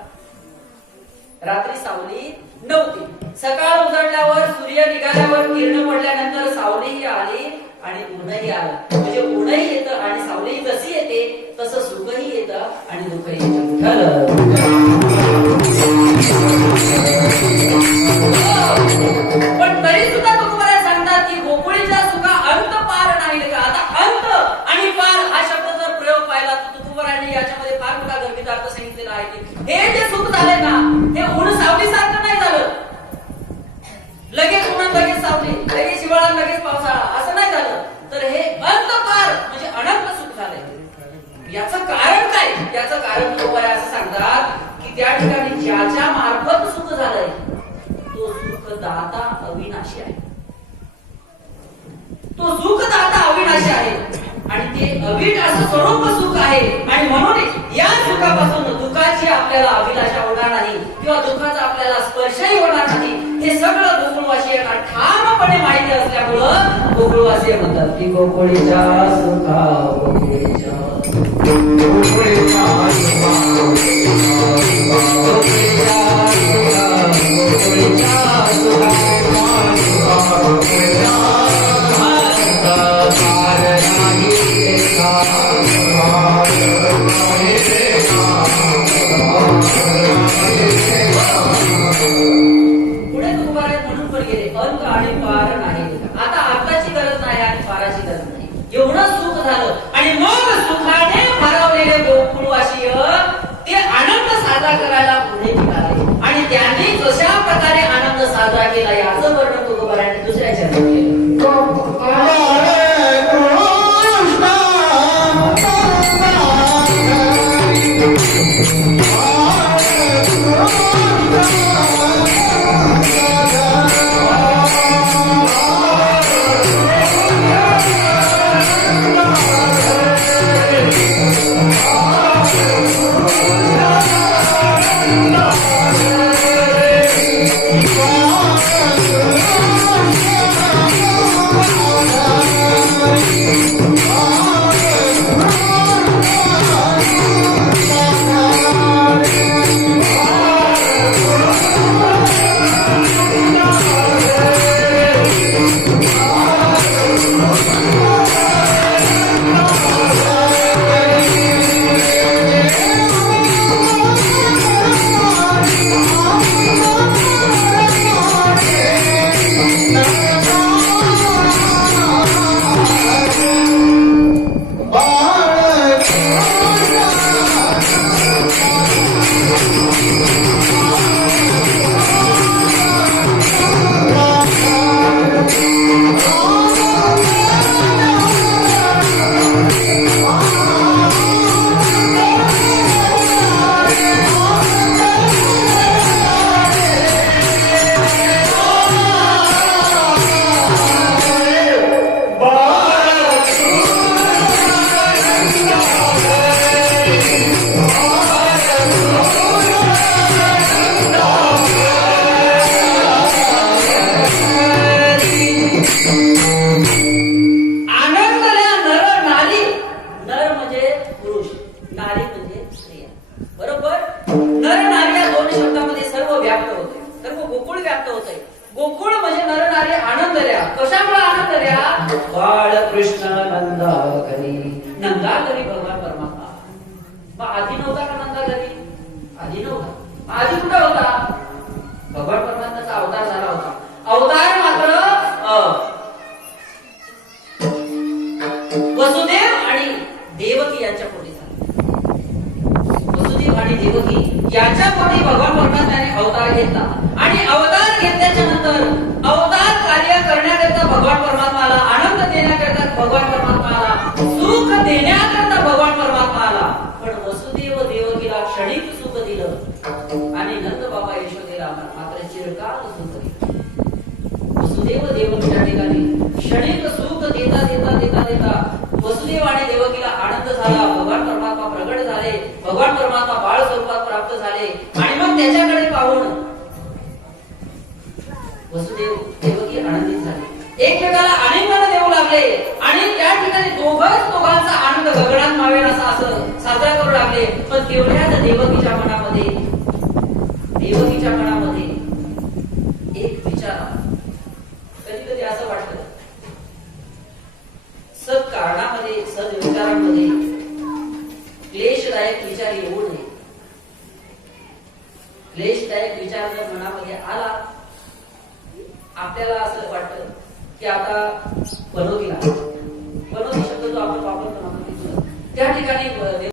रात्री सावली नव्हती. सकाळ उजळल्यावर सूर्य निघाल्यावर किरण पडल्यानंतर सावलीही आली आणि ऊनही आलं. म्हणजे ऊनही येतं आणि सावली जशी येते तसं सुखही येतं आणि दुःखही येतं. पण तरी सुद्धा तुकोबाराय सांगतात की गोकुळीच्या सुखा अंत पार नाही का. आता अंत आणि पार हा शब्द जर प्रयोग पाहिला तर तुकोबारायांनी याच्यामध्ये फार मोठा गर्भित अर्थ सांगितलेला आहे की हे जे सुख झाले ना हे ऊन सावलीसारखं नाही झालं. लगेच ऊन लगेच सावली, लगेच हिवाळा लगेच पावसाळा असं नाही झालं. तर हे अंत पार म्हणजे अनंत सुख झालंय. याचं कारण नाही त्याचं कारण तुकोबाराय असं सांगतात की त्या ठिकाणी ज्याच्या मार्फत सुख झालंय तो सुखदाता अविनाशी आहे. तो सुखदाता अविनाशी आहे आणि ते अविट असं स्वरूप सुख आहे. आणि म्हणून या सुखापासून दुःखाची आपल्याला अभिलाषा होणार नाही किंवा दुःखाचा आपल्याला स्पर्शही होणार नाही. हे सगळं गोकुळवासीयांना ठामपणे माहिती असल्यामुळं गोकुळवासी म्हणतात की गोकुळीच्या सुखा गोकुळीच्या पुढे तुकोबाराय म्हणून पण गेले अंक आणि पार नाही. आता आताची गरज नाही आणि पाराची गरज नाही. एवढं सुख झालं आणि मग सुखाने भारावलेले गोकुळवासीय ते आनंद साजरा करायला पुढे निघाले आणि त्यांनी कशा प्रकारे आनंद साजरा केला याचं वर्णन तुकोबारायांनी दुसऱ्या चरणात केलं. गोकुळ म्हणजे नरनारी आनंदल्या. कशामुळे आनंदल्या? बाळ कृष्ण नंदा घरी. नंदा घरी भगवान परमात्मा. मग आधी नव्हता का नंदा घरी? आधी नव्हता. आधी कुठं होता? भगवान परमात्म्याचा अवतार झाला होता. अवतार मात्र वसुदेव आणि देवकी यांच्या पोटी झाला. वसुदेव आणि देवकी यांच्या पोटी भगवान परमात्म्याने अवतार घेतला आणि अवतार घेतल्याच्या नंतर अवतार कार्य करण्याकरता भगवान परमात्माला आनंद देण्याकरता भगवान परमात्माला सुख देण्याकरता भगवान परमात्माला. पण वसुदेव देवकीला क्षणिक सुख दिलं आणि नंद बाबा यशोदेला मात्र चिरकाल सुख दिलं. वसुदेव देवकीच्या ठिकाणी क्षणिक सुख देता देता देता देता वसुदेव आणि देवकीला आनंद झाला. भगवान परमात्मा प्रगट झाले. भगवान परमात्मा बाळ स्वरूपात प्राप्त झाले आणि मग त्याच्याकडे पाहून वसुदेव देवकी आनंदित झाले. एकमेकाला आलिंगन देऊ लागले आणि त्या ठिकाणी दोघांचा आनंद गगनात मावेल असा असं साजरा करू लागले. पण तेवढ्याच देवकीच्या मनामध्ये एक विचार. कधी कधी असं वाटतं सद कारणामध्ये सद विचारांमध्ये क्लेशदायक विचार येऊ नये. क्लेशदायक विचार जर मनामध्ये आला आपल्याला असं वाटतं की आता बनवती शब्द जो आपण वापरतो त्या ठिकाणी